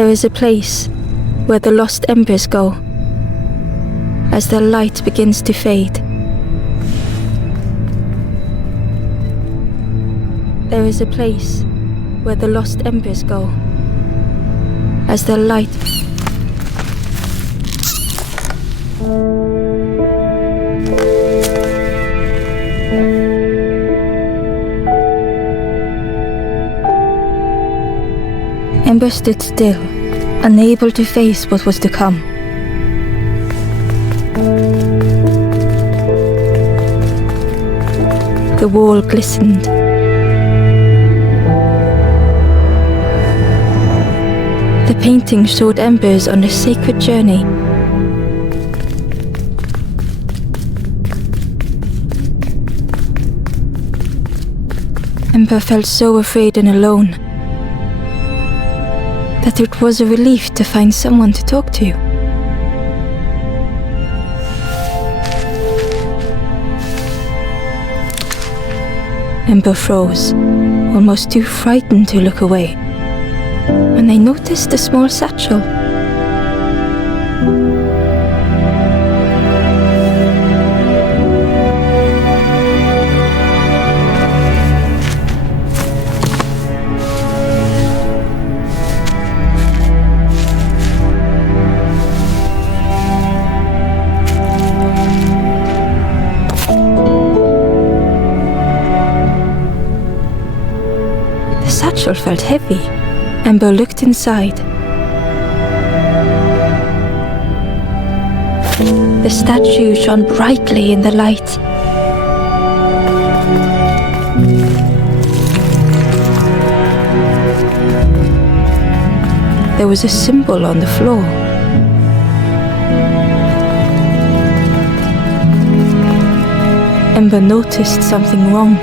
There is a place where the lost embers go as their light begins to fade. There is a place where the lost embers go as their light. Ember stood still, unable to face what was to come. The wall glistened. The painting showed embers on a sacred journey. Ember felt so afraid and alone that it was a relief to find someone to talk to. Ember froze, almost too frightened to look away, when they noticed a small satchel. The satchel felt heavy. Ember looked inside. The statue shone brightly in the light. There was a symbol on the floor. Ember noticed something wrong.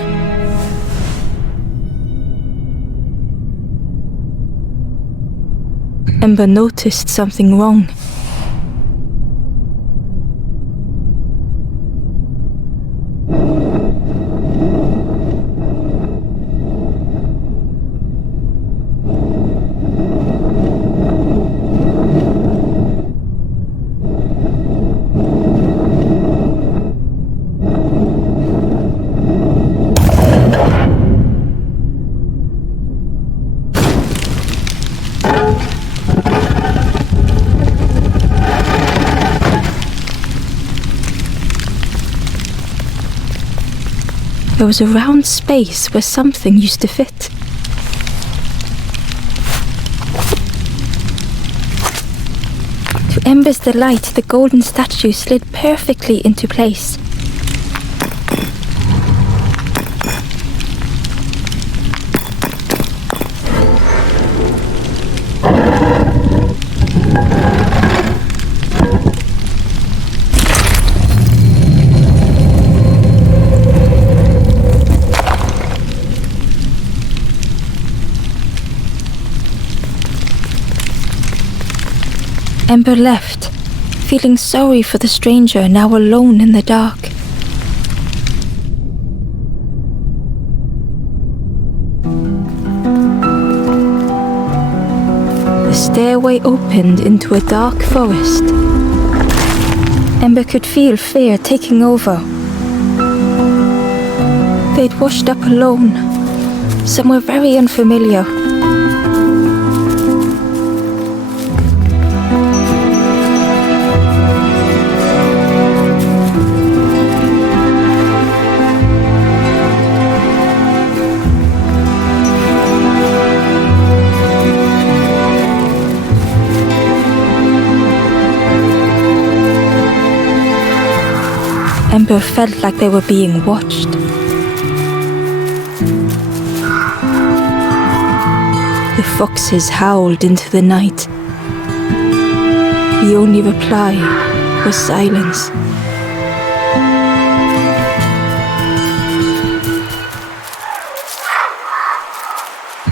Ember noticed something wrong. There was a round space where something used to fit. To Ember's delight, the golden statue slid perfectly into place. Ember left, feeling sorry for the stranger now alone in the dark. The stairway opened into a dark forest. Ember could feel fear taking over. They'd washed up alone, somewhere very unfamiliar. Ember felt like they were being watched. The foxes howled into the night. The only reply was silence.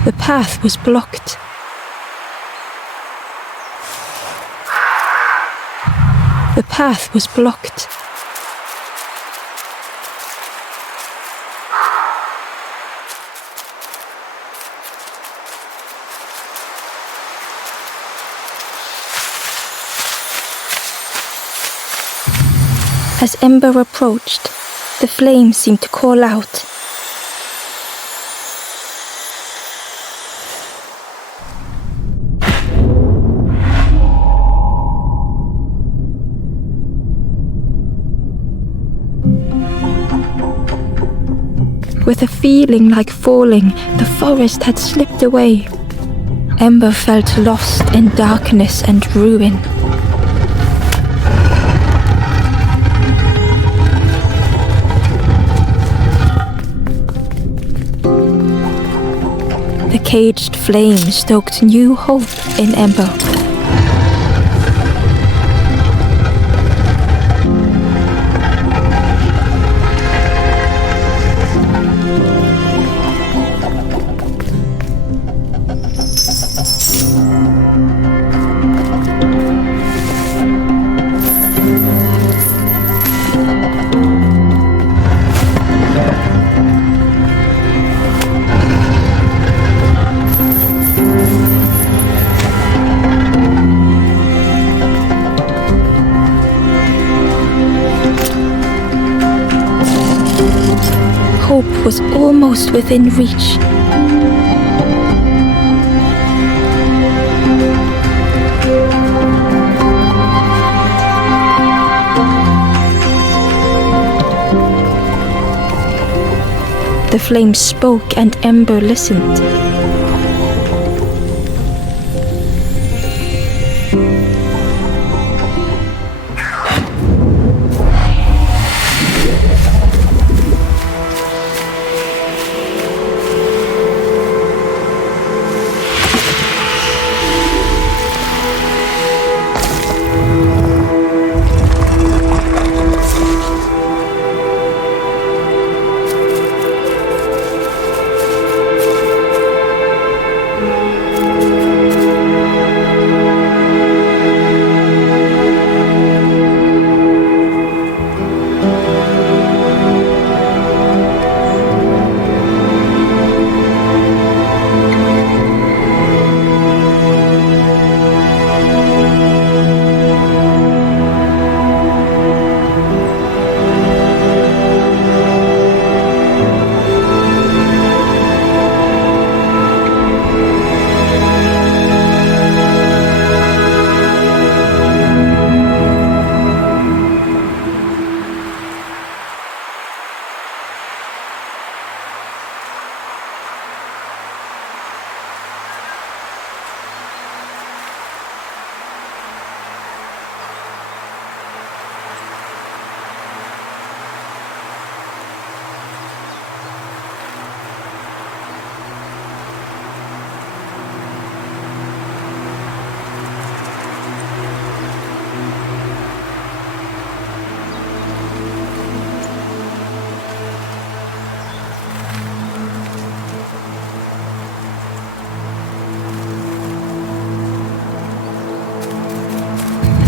The path was blocked. The path was blocked. As Ember approached, the flame seemed to call out. With a feeling like falling, the forest had slipped away. Ember felt lost in darkness and ruin. The caged flame stoked new hope in Ember. Hope was almost within reach. The flame spoke and Ember listened.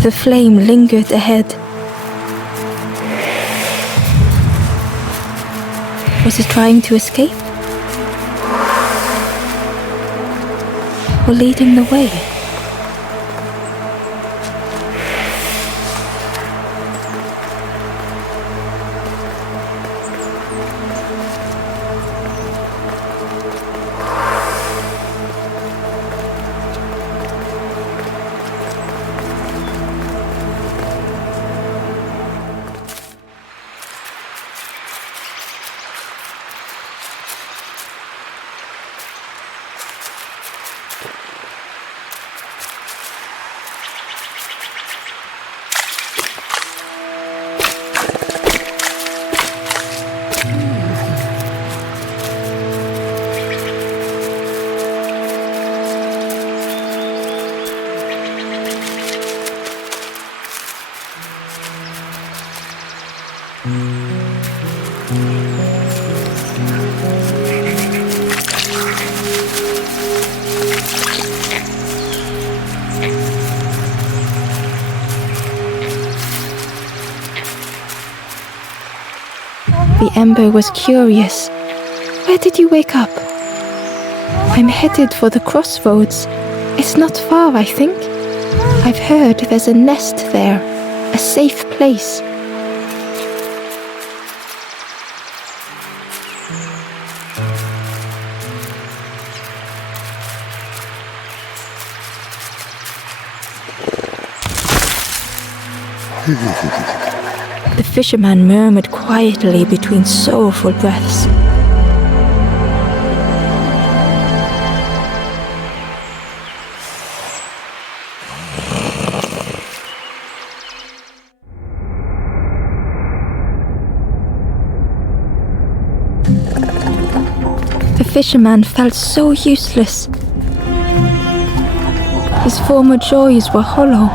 The flame lingered ahead. Was it trying to escape? Or leading the way? The Ember was curious. Where did you wake up? I'm headed for the crossroads. It's not far, I think. I've heard there's a nest there, a safe place. The fisherman murmured quietly between sorrowful breaths. The fisherman felt so useless. His former joys were hollow.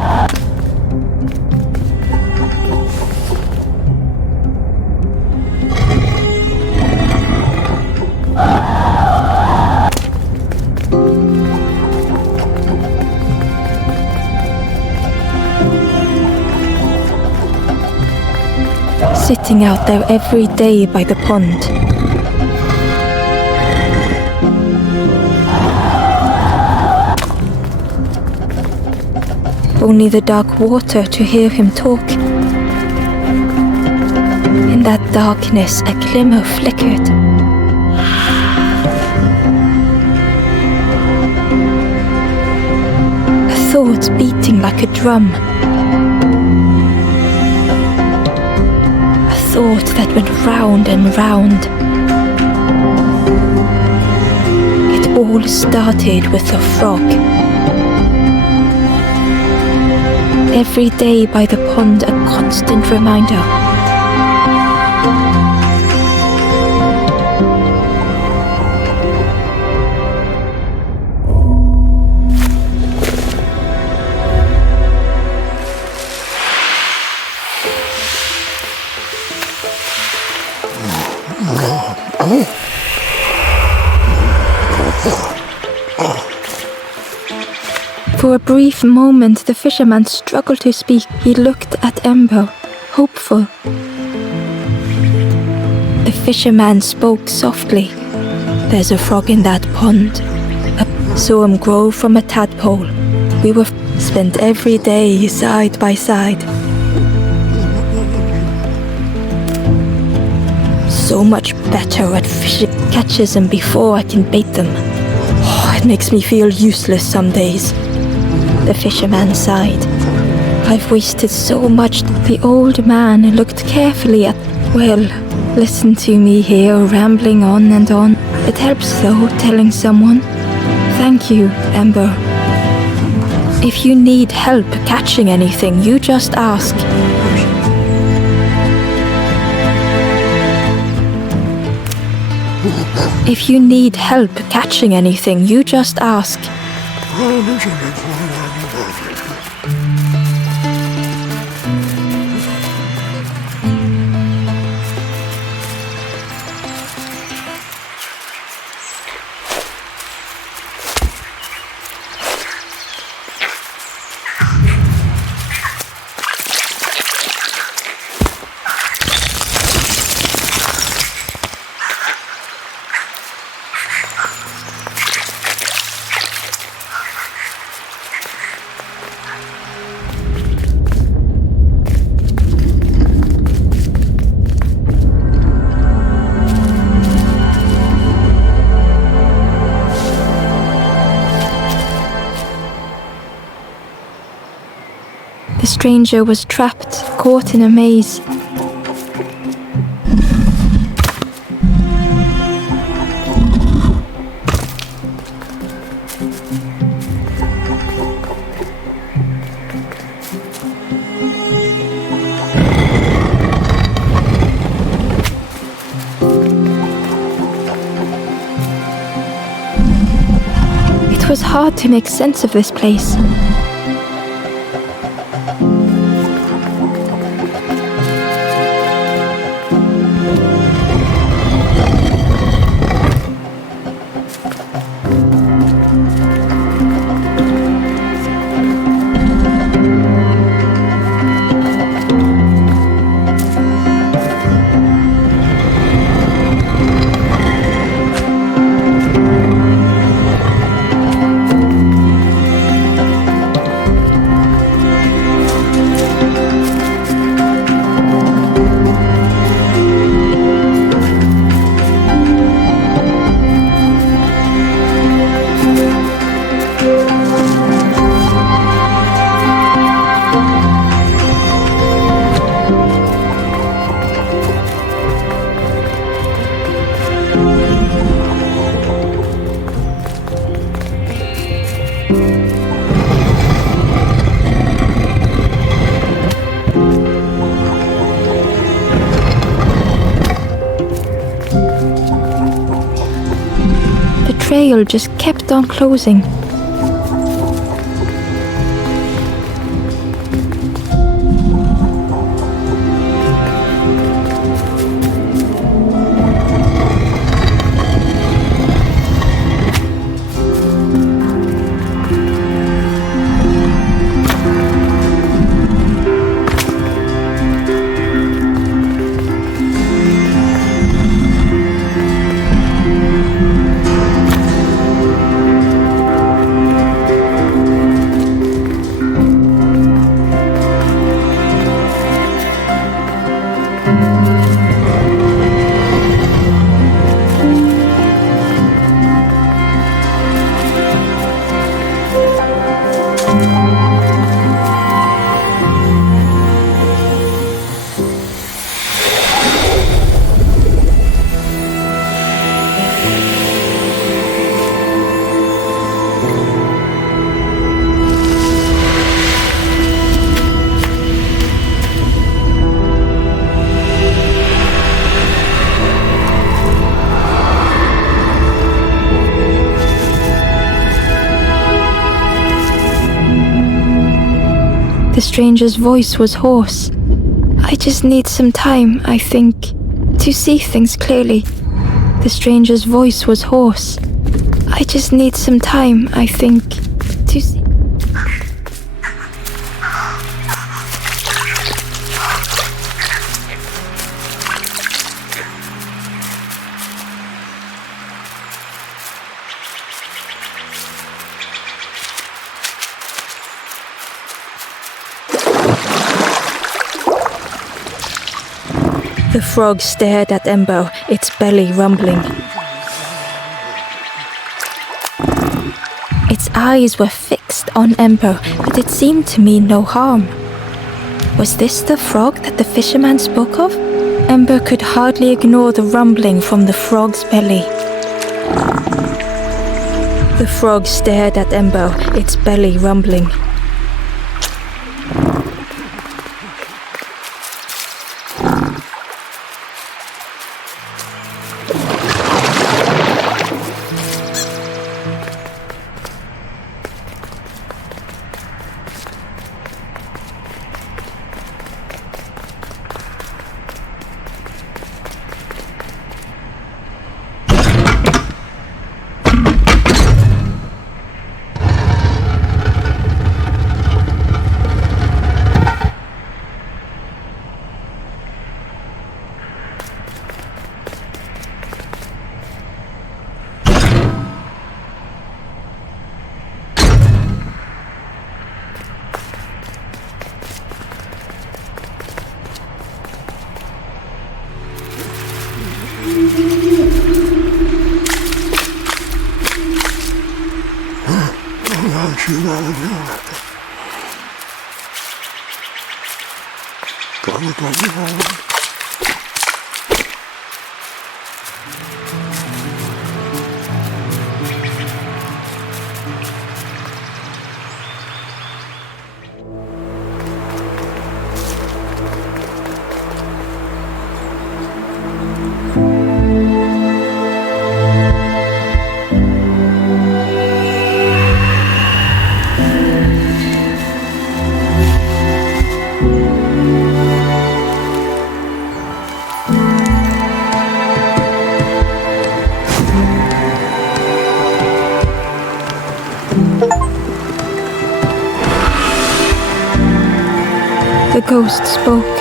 Sitting out there every day by the pond. Only the dark water to hear him talk. In that darkness, a glimmer flickered. A thought beating like a drum. A thought that went round and round. It all started with a frog. Every day by the pond, a constant reminder. For a brief moment, the fisherman struggled to speak. He looked at Ember, hopeful. The fisherman spoke softly. "There's a frog in that pond. I saw him grow from a tadpole. We were spent every day side by side. So much better at fishing catches them before I can bait them. Oh, it makes me feel useless some days." The fisherman sighed. "I've wasted so much." The old man looked carefully at... "Well, listen to me here, rambling on and on. It helps though, telling someone. Thank you, Ember. If you need help catching anything, you just ask." If you need help catching anything, you just ask. The stranger was trapped, caught in a maze. It was hard to make sense of this place. The trail just kept on closing. The stranger's voice was hoarse. I just need some time, I think, to see things clearly. The stranger's voice was hoarse. I just need some time, I think, to see. The frog stared at Ember, its belly rumbling. Its eyes were fixed on Ember, but it seemed to mean no harm. Was this the frog that the fisherman spoke of? Ember could hardly ignore the rumbling from the frog's belly. The frog stared at Ember, its belly rumbling. The ghost spoke.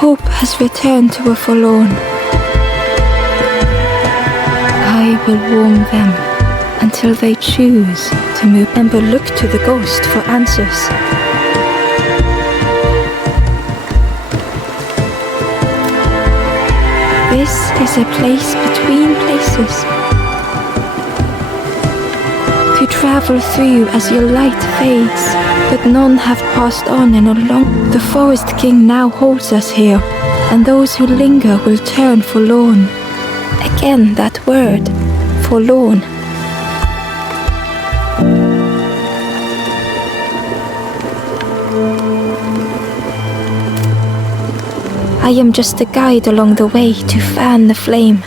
Hope has returned to a forlorn. I will warm them until they choose to move. Ember looked to the ghost for answers. This is a place between places to travel through as your light fades, but none have passed on in a long. The Forest King now holds us here, and those who linger will turn forlorn. Again that word, forlorn. I am just a guide along the way to fan the flame.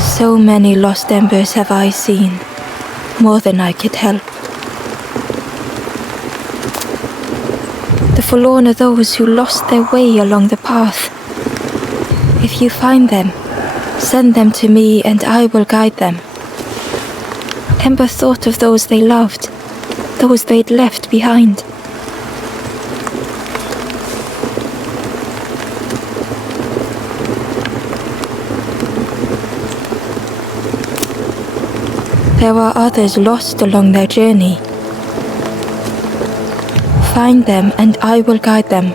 So many lost embers have I seen, more than I could help. The forlorn are those who lost their way along the path. If you find them, send them to me and I will guide them. Ember thought of those they loved, those they'd left behind. There are others lost along their journey. Find them and I will guide them.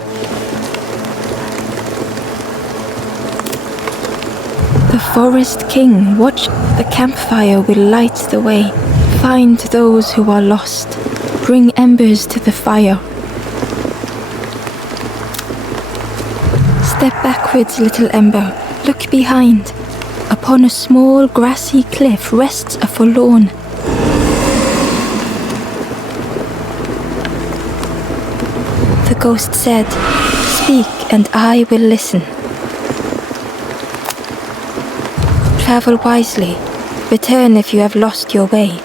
The Forest King, watch the campfire will light the way. Find those who are lost. Bring embers to the fire. Step backwards, little Ember. Look behind. Upon a small grassy cliff rests a forlorn. The ghost said, "Speak and I will listen." Travel wisely. Return if you have lost your way.